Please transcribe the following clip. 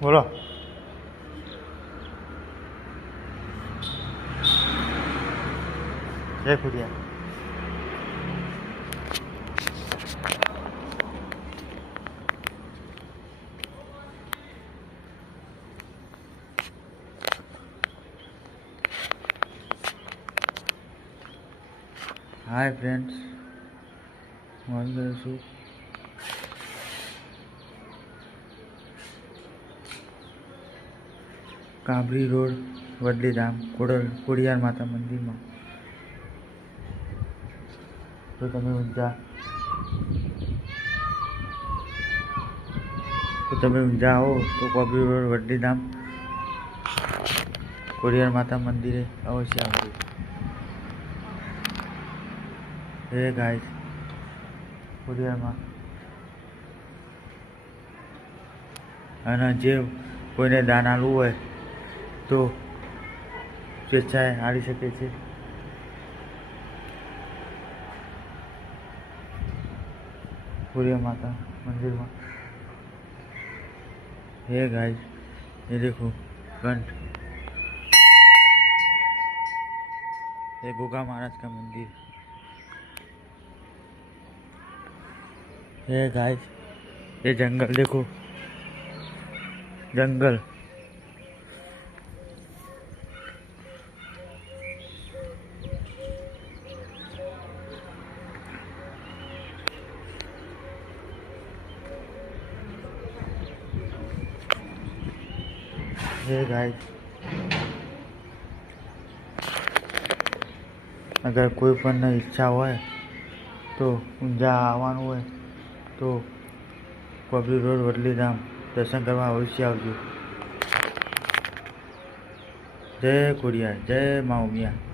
બોલો. જય ખુદિયા. હાય ફ્રેન્ડ્સ, હું આવી ગયો છું કાબરી રોડ વડલીધામ ખોડિયાર માતા મંદિરમાં. તો તમે ઊંઝા આવો તો કાબરી રોડ વડલીધામ ખોડિયાર માતા મંદિરે અવશ્ય આવજો. હે ગાઈસ, ખોડિયારમાં અને જે કોઈને દાન આલવું હોય તો સ્વેચ્છાએ આલી શકે છે. ખોડિયાર માતા મંદિરમાં. हे गाइस, ये देखो घंट, ये गोगा महाराज का मंदिर है गाइस. ये जंगल देखो, जंगल. ये गाइस, अगर कोई पण ઈચ્છા હોય તો ઊંઝા આવવાનું હોય તો કાબરી રોડ વડલીધામ દર્શન કરવા અવશ્ય આવજો. જય ખોડિયાર, જય મા ઉમિયા.